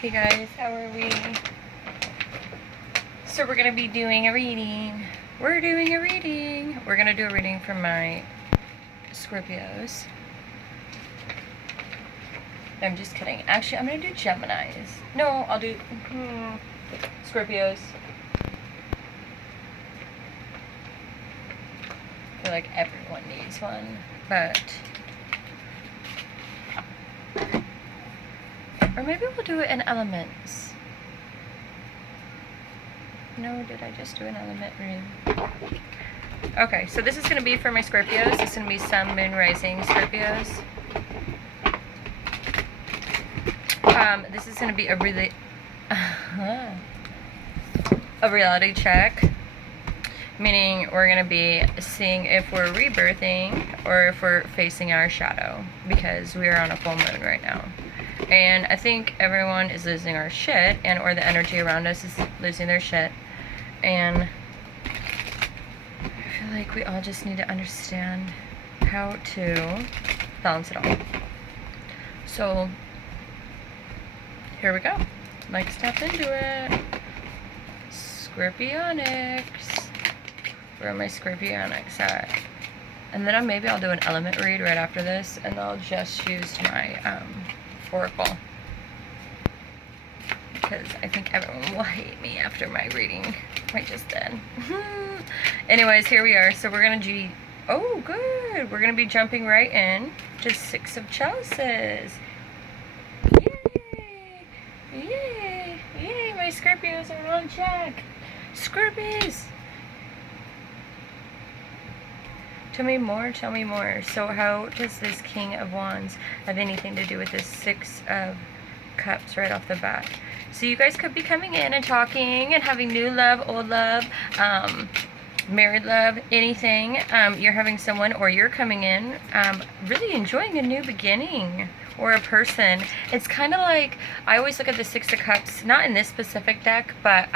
Hey guys, how are we? So we're gonna be doing a reading. We're doing a reading. We're gonna do a reading for my Scorpios. I'm just kidding. Actually, I'm gonna do Geminis. No, I'll do Scorpios. I feel like everyone needs one, but or maybe we'll do it in elements. No, did I just do an element reading? Okay, so this is going to be for my Scorpios. This is going to be Sun, Moon, Rising Scorpios. This is going to be a really a reality check, meaning we're going to be seeing if we're rebirthing or if we're facing our shadow, because we are on a full moon right now. And I think everyone is losing our shit, and or the energy around us is losing their shit. And I feel like we all just need to understand how to balance it all. So here we go. Like, step into it. Scorpionics. Where are my Scorpionics at? And then maybe I'll do an element read right after this, and I'll just use my Oracle, because I think everyone will hate me after my reading I just did. Anyways, here we are. So we're gonna oh good, we're gonna be jumping right in to Six of Chalices. Yay, yay, yay, my Scorpios are on track. Scorpios, tell me more, tell me more. So how does this King of Wands have anything to do with this Six of Cups right off the bat? So you guys could be coming in and talking and having new love, old love, married love, anything. You're having someone, or you're coming in really enjoying a new beginning, or a person. It's kind of like, I always look at the Six of Cups, not in this specific deck, but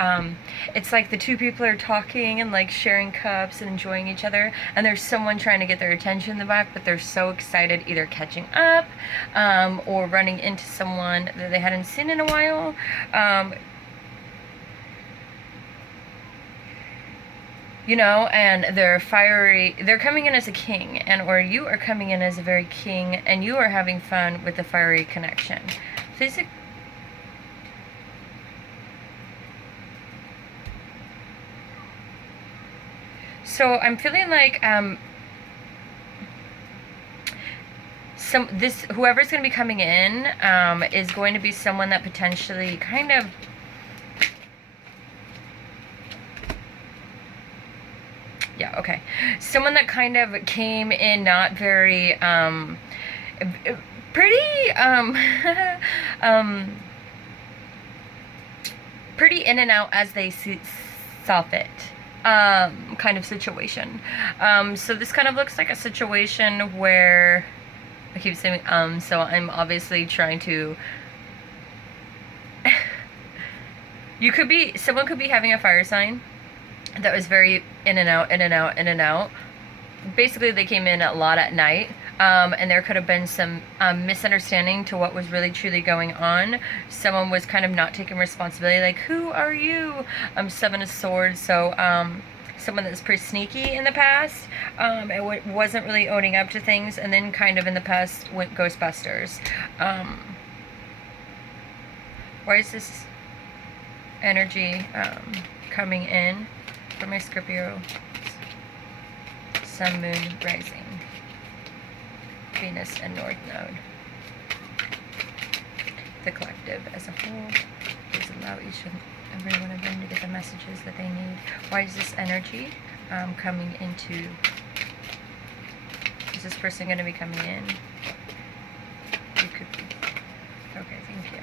it's like the two people are talking and like sharing cups and enjoying each other, and there's someone trying to get their attention in the back, but they're so excited, either catching up or running into someone that they hadn't seen in a while. You know, and they're fiery, they're coming in as a king, and or you are coming in as a very king, and you are having fun with the fiery connection. So I'm feeling like whoever's going to be coming in is going to be someone that potentially kind of someone that kind of came in not very pretty pretty in and out as they saw fit kind of situation. So this kind of looks like a situation where I keep saying so I'm obviously trying to someone could be having a fire sign that was very in and out, in and out, in and out. Basically, they came in a lot at night, and there could have been some misunderstanding to what was really truly going on. Someone was kind of not taking responsibility, like, who are you? Seven of Swords, so someone that was pretty sneaky in the past, it wasn't really owning up to things, and then kind of in the past went Ghostbusters. Why is this energy coming in for my Scorpio? Sun, Moon, Rising, Venus, and North Node. The collective as a whole. Please allow each and every one of them to get the messages that they need. Why is this energy coming into? Is this person going to be coming in? You could be. Okay, thank you.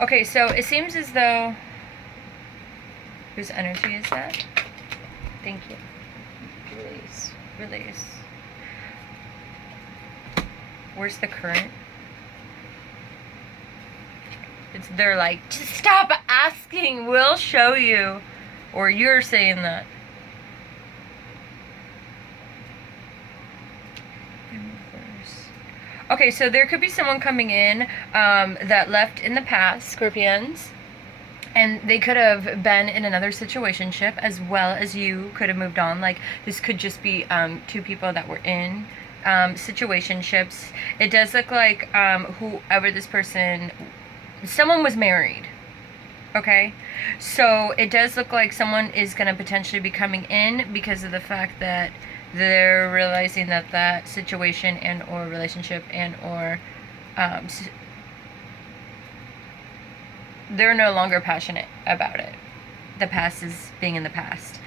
Okay, so it seems as though, whose energy is that? Thank you. Release. Release. Where's the current? They're like, just stop asking, we'll show you. Or you're saying that. Okay, so there could be someone coming in that left in the past, Scorpions, and they could have been in another situationship as well as you could have moved on. Like, this could just be two people that were in situationships. It does look like whoever this person, someone was married. Okay, so it does look like someone is going to potentially be coming in because of the fact that they're realizing that that situation and or relationship and or they're no longer passionate about it. The past is being in the past.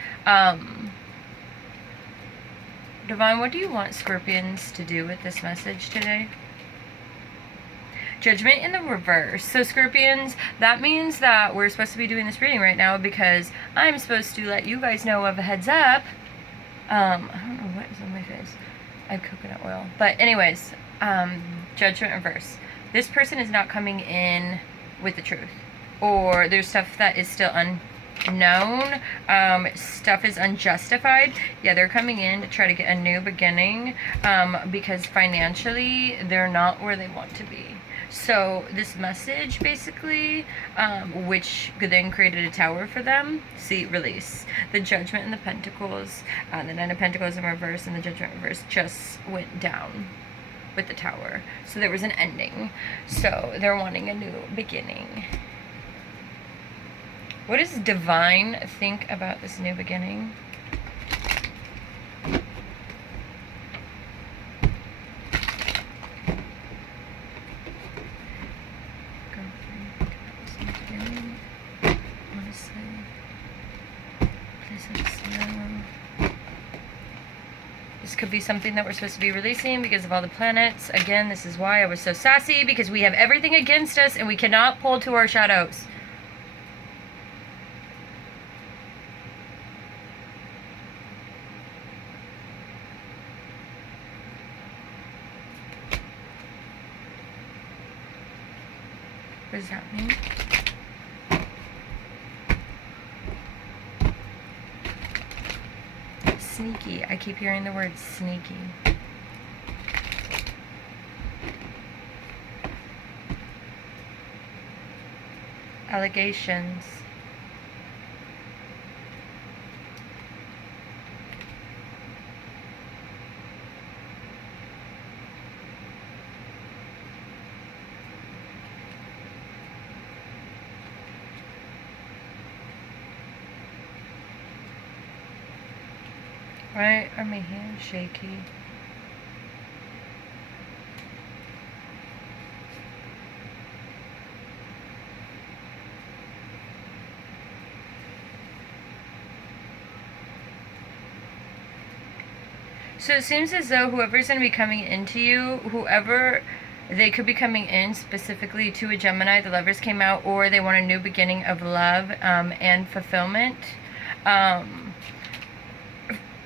Divine, what do you want Scorpions to do with this message today? Judgment in the reverse. So Scorpions, that means that we're supposed to be doing this reading right now because I'm supposed to let you guys know of a heads up. I don't know what is on my face. I have coconut oil. But anyways, judgment reverse. This person is not coming in with the truth. Or there's stuff that is still unknown. Stuff is unjustified. Yeah, they're coming in to try to get a new beginning because financially they're not where they want to be. So this message basically, which then created a tower for them, see, release. The Judgment and the Pentacles, the Nine of Pentacles in reverse and the Judgment reverse just went down with the tower. So there was an ending. So they're wanting a new beginning. What does Divine think about this new beginning? This could be something that we're supposed to be releasing because of all the planets. Again, this is why I was so sassy, because we have everything against us and we cannot pull to our shadows. What does that mean? Sneaky. I keep hearing the word sneaky. Allegations. Why are my hands shaky? So it seems as though whoever's going to be coming into you, they could be coming in specifically to a Gemini. The Lovers came out, or they want a new beginning of love and fulfillment.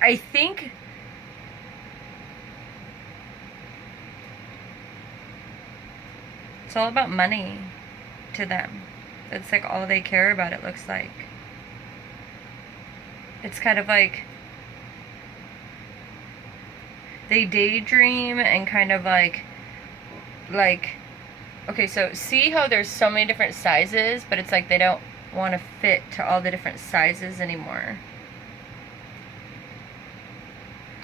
I think it's all about money to them. That's like all they care about, it looks like. It's kind of like they daydream and kind of like, okay, so see how there's so many different sizes, but it's like they don't want to fit to all the different sizes anymore.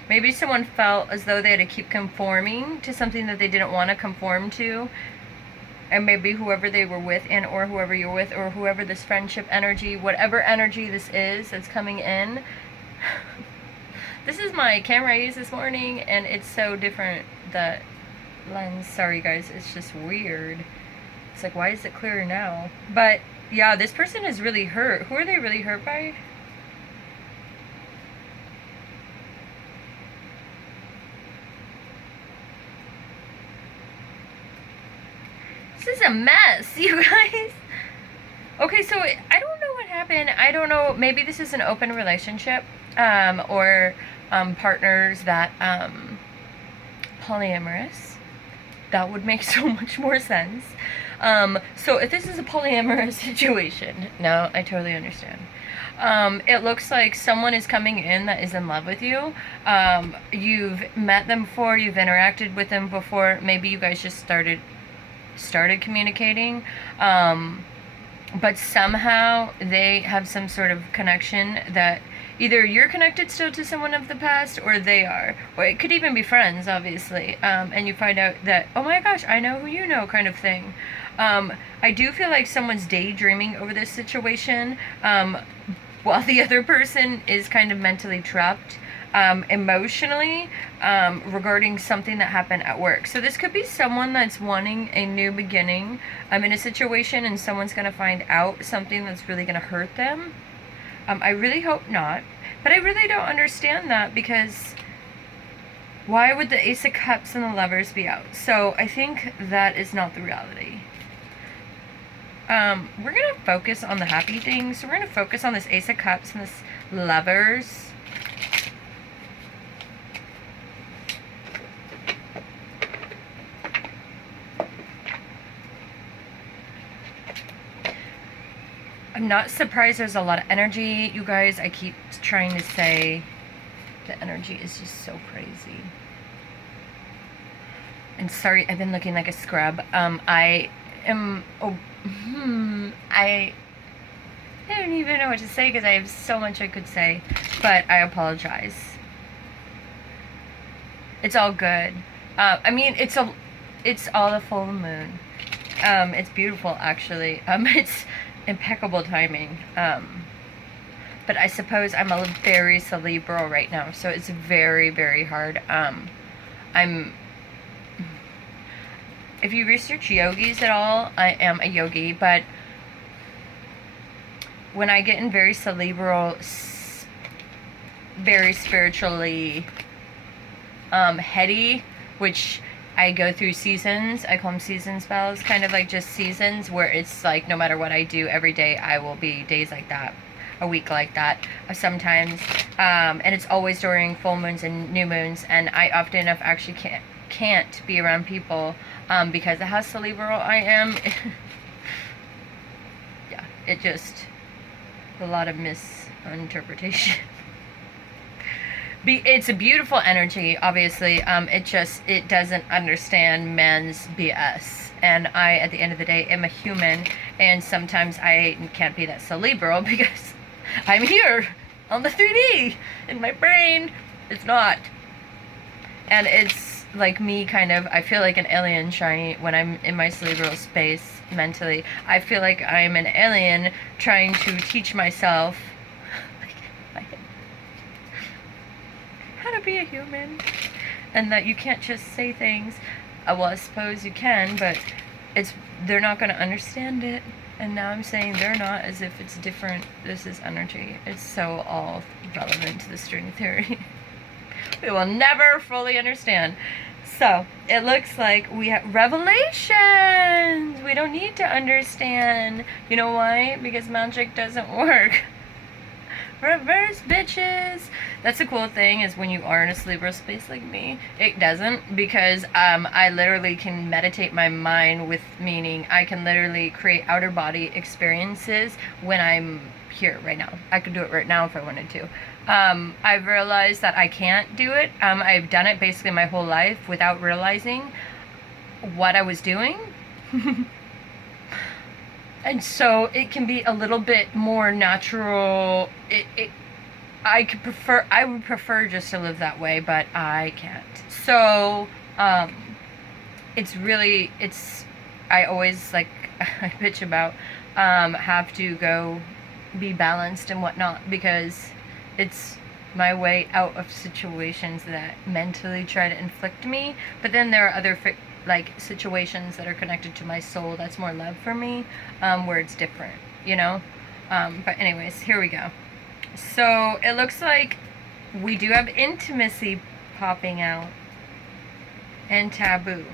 Maybe someone felt as though they had to keep conforming to something that they didn't want to conform to. And maybe whoever they were with and or whoever you're with or whoever this friendship energy, whatever energy this is that's coming in. This is my camera I used this morning and it's so different, that lens. Sorry guys, it's just weird. It's like, why is it clearer now? But yeah, this person is really hurt. Who are they really hurt by? This is a mess, you guys. Okay, so I don't know what happened. I don't know. Maybe this is an open relationship, or partners that polyamorous. That would make so much more sense. So if this is a polyamorous situation, no, I totally understand. It looks like someone is coming in that is in love with you. You've met them before, you've interacted with them before. Maybe you guys just started communicating. But somehow they have some sort of connection that either you're connected still to someone of the past or they are. Or it could even be friends, obviously. And you find out that, oh my gosh, I know who you know, kind of thing. I do feel like someone's daydreaming over this situation, while the other person is kind of mentally trapped, emotionally, regarding something that happened at work. So this could be someone that's wanting a new beginning in a situation, and someone's going to find out something that's really going to hurt them. I really hope not, but I really don't understand that, because why would the Ace of Cups and the Lovers be out? So I think that is not the reality. We're going to focus on the happy things. So we're going to focus on this Ace of Cups and this Lovers. I'm not surprised there's a lot of energy, you guys. I keep trying to say the energy is just so crazy. And sorry, I've been looking like a scrub. I don't even know what to say because I have so much I could say, but I apologize. It's all good. I mean, it's all the full moon. It's beautiful, actually. It's impeccable timing. But I suppose I'm a very cerebral right now, so it's very, very hard. If you research yogis at all, I am a yogi, but when I get in very cerebral, very spiritually heady, which I go through seasons, I call them season spells, kind of like just seasons where it's like no matter what I do every day, I will be days like that, a week like that, sometimes, and it's always during full moons and new moons, and I often enough actually can't be around people because of how cerebral I am. Yeah, it just a lot of misinterpretation. It's a beautiful energy, obviously. It doesn't understand men's BS. And I, at the end of the day, am a human, and sometimes I can't be that cerebral because I'm here on the 3D in my brain. It's not. And it's like me kind of, I feel like an alien shiny when I'm in my cerebral space mentally. I feel like I'm an alien trying to teach myself how to be a human, and that you can't just say things. Well, I suppose you can, but they're not going to understand it. And now I'm saying they're not, as if it's different. This is energy. It's so all relevant to the string theory. We will never fully understand. So, it looks like we have revelations. We don't need to understand. You know why? Because magic doesn't work. Reverse, bitches. That's the cool thing, is when you are in a cerebral space like me, it doesn't, because I literally can meditate my mind with meaning. I can literally create outer body experiences when I'm here right now. I could do it right now if I wanted to. I've realized that I can't do it. I've done it basically my whole life without realizing what I was doing. And so it can be a little bit more natural. I would prefer just to live that way, but I can't. So, I always, like, I bitch about, have to go be balanced and whatnot, because it's my way out of situations that mentally try to inflict me. But then there are other situations that are connected to my soul that's more love for me, where it's different, you know. But anyways, here we go. So it looks like we do have intimacy popping out, and taboo.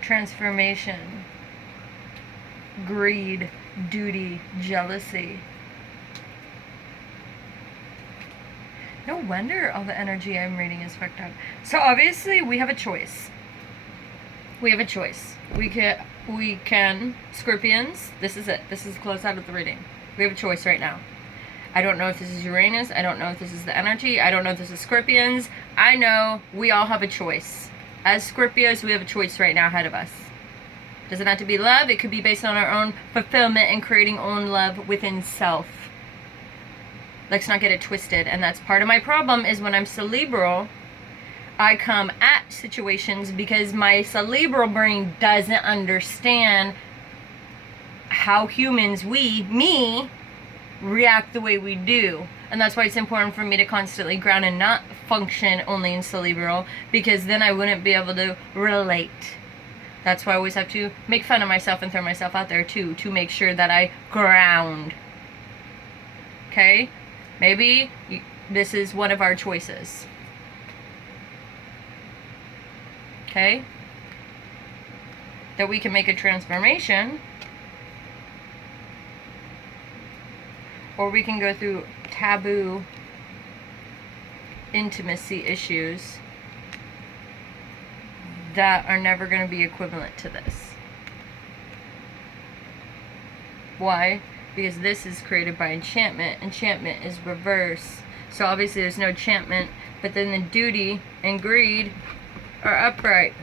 Transformation, greed, duty, jealousy. No wonder all the energy I'm reading is fucked up. So obviously we have a choice. We have a choice. We could we can, Scorpions, this is it. This is the close out of the reading. We have a choice right now. I don't know if this is Uranus. I don't know if this is the energy. I don't know if this is Scorpions. I know we all have a choice. As Scorpios, we have a choice right now ahead of us. Doesn't have to be love. It could be based on our own fulfillment and creating own love within self. Let's not get it twisted. And that's part of my problem is when I'm cerebral, I come at situations because my cerebral brain doesn't understand how humans, me, react the way we do. And that's why it's important for me to constantly ground and not function only in cerebral, because then I wouldn't be able to relate. That's why I always have to make fun of myself and throw myself out there too, to make sure that I ground. Okay? Maybe this is one of our choices. Okay? That we can make a transformation, or we can go through taboo intimacy issues that are never going to be equivalent to this. Why? Because this is created by enchantment. Enchantment is reverse. So obviously there's no enchantment, but then the duty and greed are upright.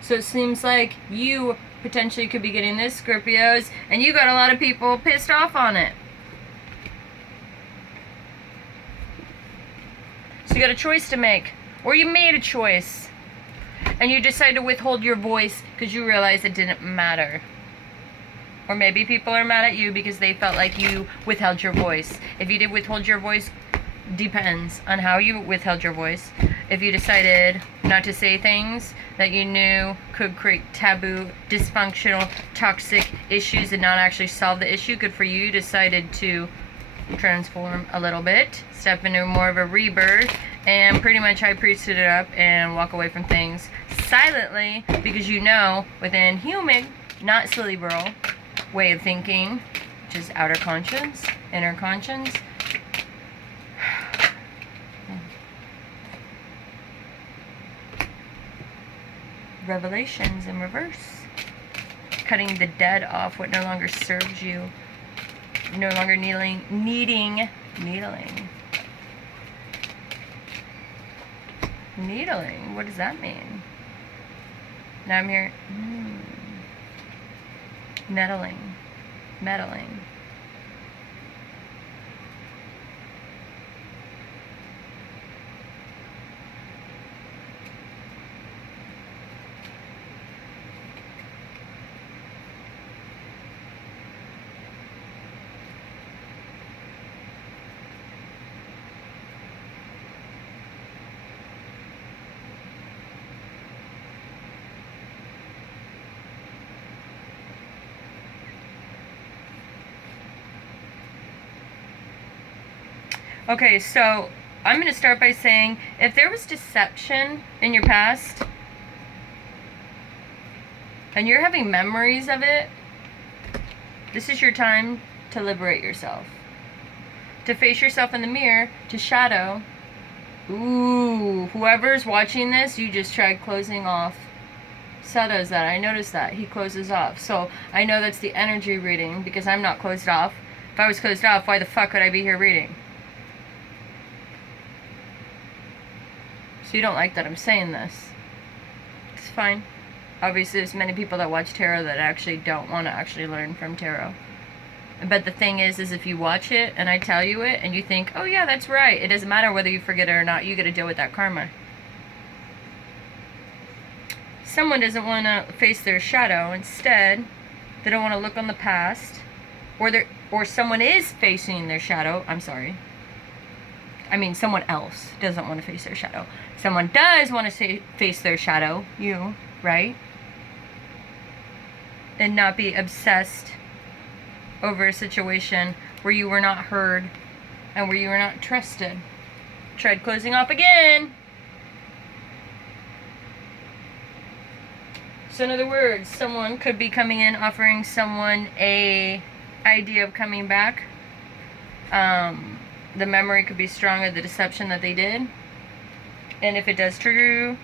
So it seems like you potentially could be getting this, Scorpios, and you got a lot of people pissed off on it. So you got a choice to make, or you made a choice, and you decided to withhold your voice because you realized it didn't matter. Or maybe people are mad at you because they felt like you withheld your voice. If you did withhold your voice, depends on how you withheld your voice. If you decided not to say things that you knew could create taboo, dysfunctional, toxic issues and not actually solve the issue, good for you. You decided to transform a little bit, step into more of a rebirth, and pretty much high priested it up and walk away from things silently, because you know within human, not cerebral, way of thinking, which is outer conscience, inner conscience, revelations in reverse, cutting the dead off what no longer serves you, no longer needling. Needling, what does that mean? Now I'm here, meddling. Okay, so I'm going to start by saying, if there was deception in your past, and you're having memories of it, this is your time to liberate yourself. To face yourself in the mirror, to shadow. Ooh, whoever's watching this, you just tried closing off. Sa does that. I noticed that. He closes off. So I know that's the energy reading, because I'm not closed off. If I was closed off, why the fuck would I be here reading? So you don't like that I'm saying this. It's fine. Obviously, there's many people that watch tarot that actually don't want to actually learn from tarot. But the thing is if you watch it and I tell you it and you think, oh yeah, that's right, it doesn't matter whether you forget it or not, you got to deal with that karma. Someone doesn't want to face their shadow. Instead, they don't want to look on the past, or someone is facing their shadow. I'm sorry. I mean, someone else doesn't want to face their shadow. Someone does want to face their shadow, you, right? And not be obsessed over a situation where you were not heard and where you were not trusted. Tried closing off again. So in other words, someone could be coming in offering someone a idea of coming back. The memory could be strong of the deception that they did. And if it does trigger you,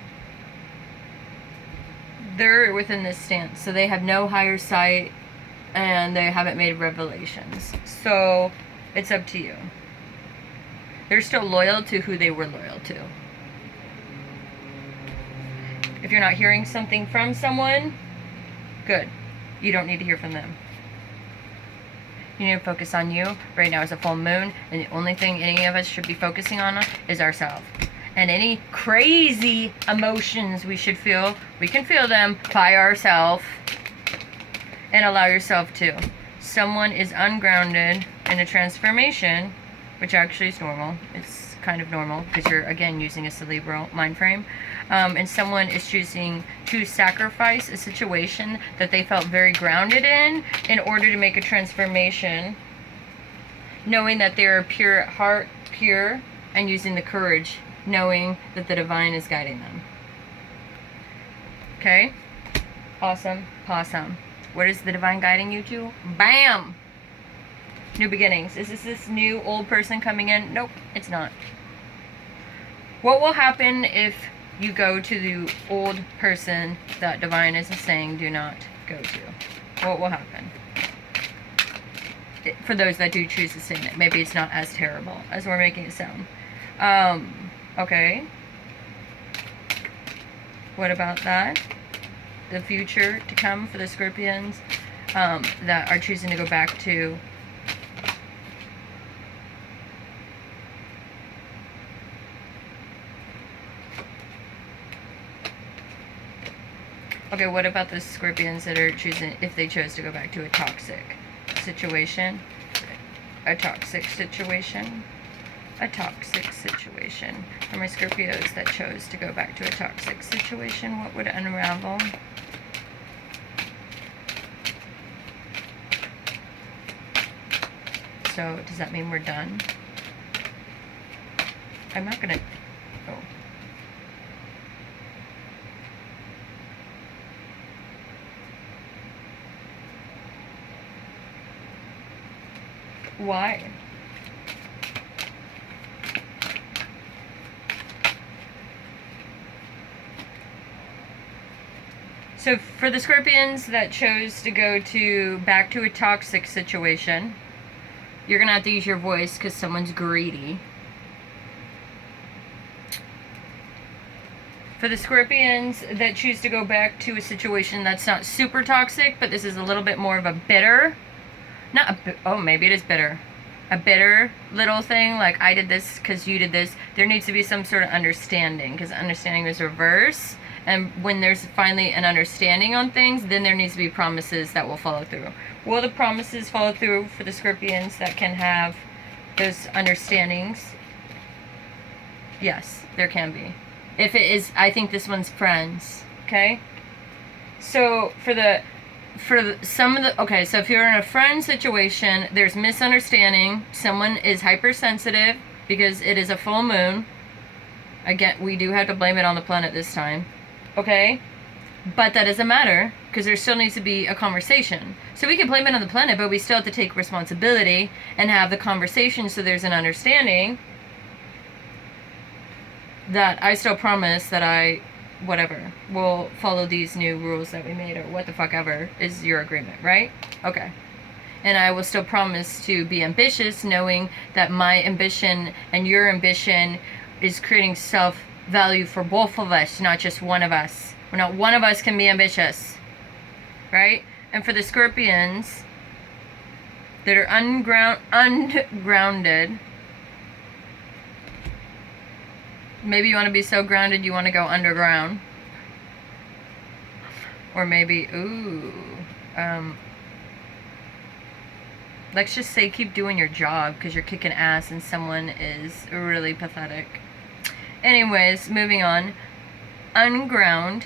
they're within this stance, so they have no higher sight and they haven't made revelations. So it's up to you. They're still loyal to who they were loyal to. If you're not hearing something from someone, good. You don't need to hear from them. You need to focus on you. Right now is a full moon, and the only thing any of us should be focusing on is ourselves. And any crazy emotions we should feel, we can feel them by ourselves. And allow yourself to. Someone is ungrounded in a transformation, which actually is normal. It's kind of normal because you're, again, using a cerebral mind frame. And someone is choosing to sacrifice a situation that they felt very grounded in order to make a transformation, knowing that they're pure at heart, pure, and using the courage, knowing that the divine is guiding them. Okay? Awesome. Awesome. What is the divine guiding you to? Bam! New beginnings. Is this new old person coming in? Nope, it's not. What will happen if you go to the old person that divine is saying do not go to? What will happen? For those that do choose to sing it. Maybe it's not as terrible as we're making it sound. Okay. What about that? The future to come for the Scorpions that are choosing to go back to okay, what about the Scorpions that are choosing, if they chose to go back to a toxic situation? A toxic situation? A toxic situation. For my Scorpios that chose to go back to a toxic situation, what would unravel? So, does that mean we're done? I'm not gonna... Oh. Why? So for the Scorpions that chose to go back to a toxic situation, you're going to have to use your voice because someone's greedy. For the Scorpions that choose to go back to a situation that's not super toxic, but this is a little bit more of a bitter, maybe it is bitter. A bitter little thing, like I did this because you did this. There needs to be some sort of understanding, because understanding is reverse. And when there's finally an understanding on things, then there needs to be promises that will follow through. Will the promises follow through for the Scorpions that can have those understandings? Yes, there can be. If it is, I think this one's friends, okay? So okay, so if you're in a friend situation, there's misunderstanding. Someone is hypersensitive because it is a full moon. Again, we do have to blame it on the planet this time. Okay? But that doesn't matter, because there still needs to be a conversation. So we can blame it on the planet, but we still have to take responsibility and have the conversation so there's an understanding that I still promise that will follow these new rules that we made, or what the fuck ever is your agreement, right? Okay. And I will still promise to be ambitious, knowing that my ambition and your ambition is creating self-value for both of us, not just one of us. Not one of us can be ambitious, right? And for the Scorpions that are ungrounded, maybe you want to be so grounded you want to go underground. Or maybe, let's just say keep doing your job because you're kicking ass and someone is really pathetic. Anyways, moving on. Unground.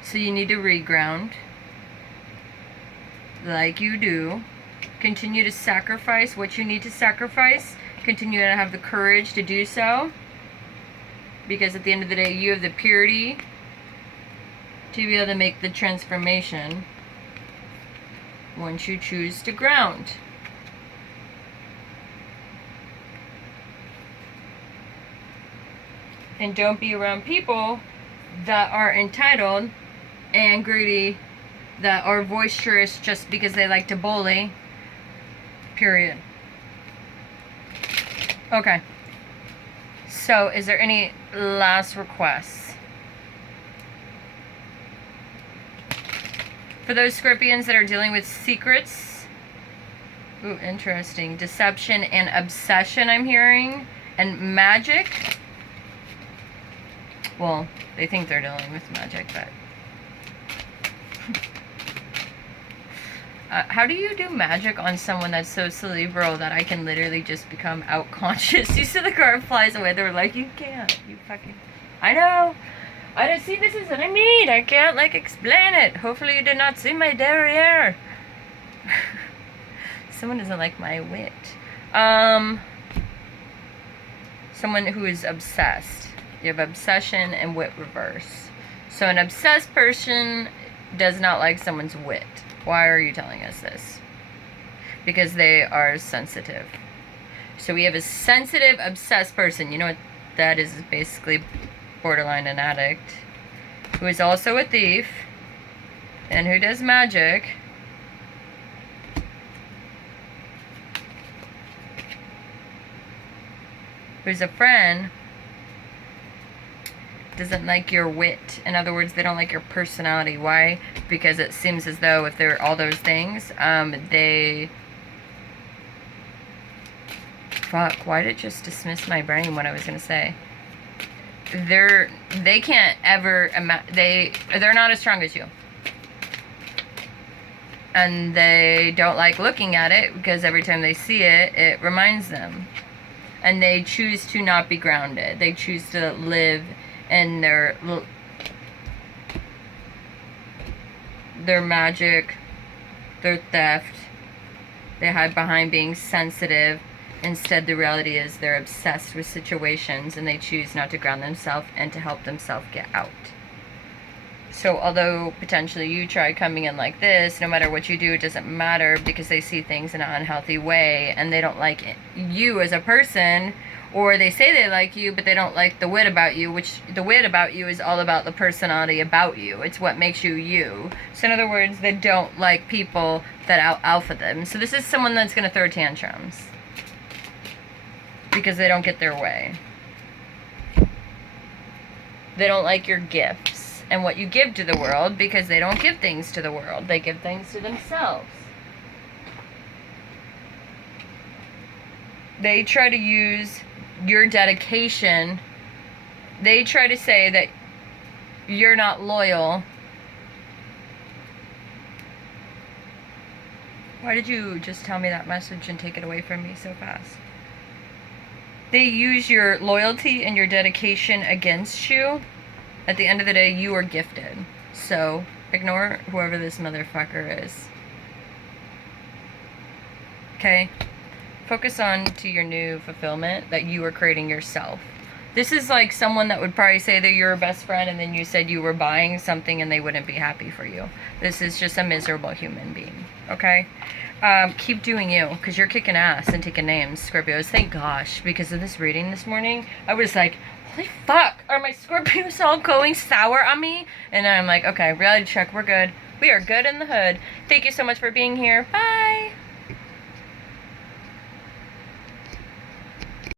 So you need to reground. Like you do. Continue to sacrifice what you need to sacrifice. Continue to have the courage to do so. Because at the end of the day, you have the purity to be able to make the transformation once you choose to ground. And don't be around people that are entitled and greedy, that are boisterous just because they like to bully. Period. Okay. So, is there any last requests? For those Scorpions that are dealing with secrets. Ooh, interesting. Deception and obsession, I'm hearing. And magic. Well, they think they're dealing with magic, but... how do you do magic on someone that's so cerebral that I can literally just become out-conscious? You see the card flies away. They're like, you can't. You fucking... I know. I don't see, this is what I mean. I can't, like, explain it. Hopefully you did not see my derriere. Someone doesn't like my wit. Someone who is obsessed. You have obsession and wit reverse. So an obsessed person does not like someone's wit. Why are you telling us this? Because they are sensitive. So we have a sensitive, obsessed person. You know what that is basically borderline an addict. Who is also a thief. And who does magic. Who's a friend. Doesn't like your wit. In other words, they don't like your personality. Why? Because it seems as though if they're all those things, they... Fuck, why did it just dismiss my brain what I was going to say? They can't ever... They're not as strong as you. And they don't like looking at it because every time they see it, it reminds them. And they choose to not be grounded. They choose to live in their magic, their theft. They hide behind being sensitive. Instead, the reality is they're obsessed with situations and they choose not to ground themselves and to help themselves get out. So although potentially you try coming in like this, no matter what you do, it doesn't matter because they see things in an unhealthy way and they don't like you as a person. Or they say they like you, but they don't like the wit about you, which the wit about you is all about the personality about you. It's what makes you you. So in other words, they don't like people that out-alpha them. So this is someone that's going to throw tantrums. Because they don't get their way. They don't like your gifts and what you give to the world because they don't give things to the world. They give things to themselves. They try to use your dedication. They try to say that you're not loyal. Why did you just tell me that message and take it away from me so fast? They use your loyalty and your dedication against you. At the end of the day, you are gifted. So, ignore whoever this motherfucker is. Okay? Focus on to your new fulfillment that you are creating yourself. This is like someone that would probably say that you're a best friend and then you said you were buying something and they wouldn't be happy for you. This is just a miserable human being. Okay? Keep doing you because you're kicking ass and taking names, Scorpios. Thank gosh, because of this reading this morning, I was like, holy fuck, are my Scorpios all going sour on me? And I'm like, okay, reality check, we're good. We are good in the hood. Thank you so much for being here. Bye!